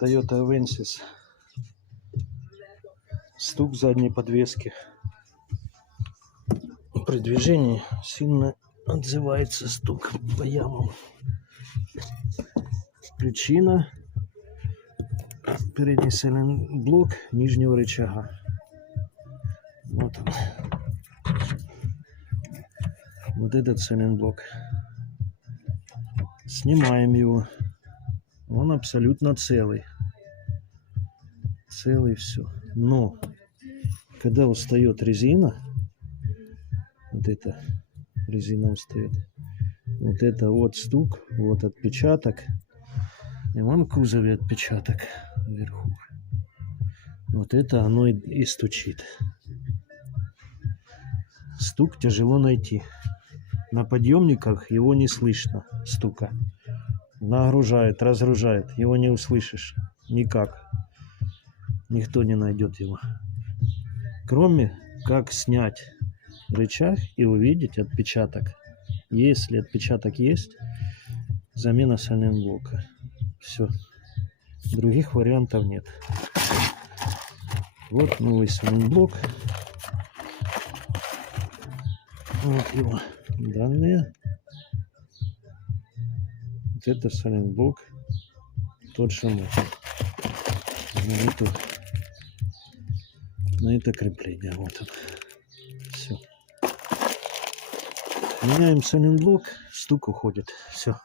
Toyota Avensis. Стук задней подвески. При движении сильно отзывается стук по ямам. Причина: передний сайлентблок нижнего рычага. Вот он. Вот этот сайлентблок. Снимаем его. Он абсолютно целый. Целый, все. Но когда устает резина, вот эта резина устает, вот это вот стук, вот отпечаток, и вон в кузове отпечаток вверху. Вот это оно и стучит. Стук тяжело найти. На подъемниках его не слышно, стука. Нагружает, разгружает, его не услышишь никак. Никто не найдет его. Кроме как снять рычаг и увидеть отпечаток. Если отпечаток есть, замена сайлентблока. Все. Других вариантов нет. Вот новый сайлентблок. Вот его данные. Вот это сайлентблок. Тот шумок. На это крепление. Вот он. Все. Меняем сайлентблок, стук уходит. Все.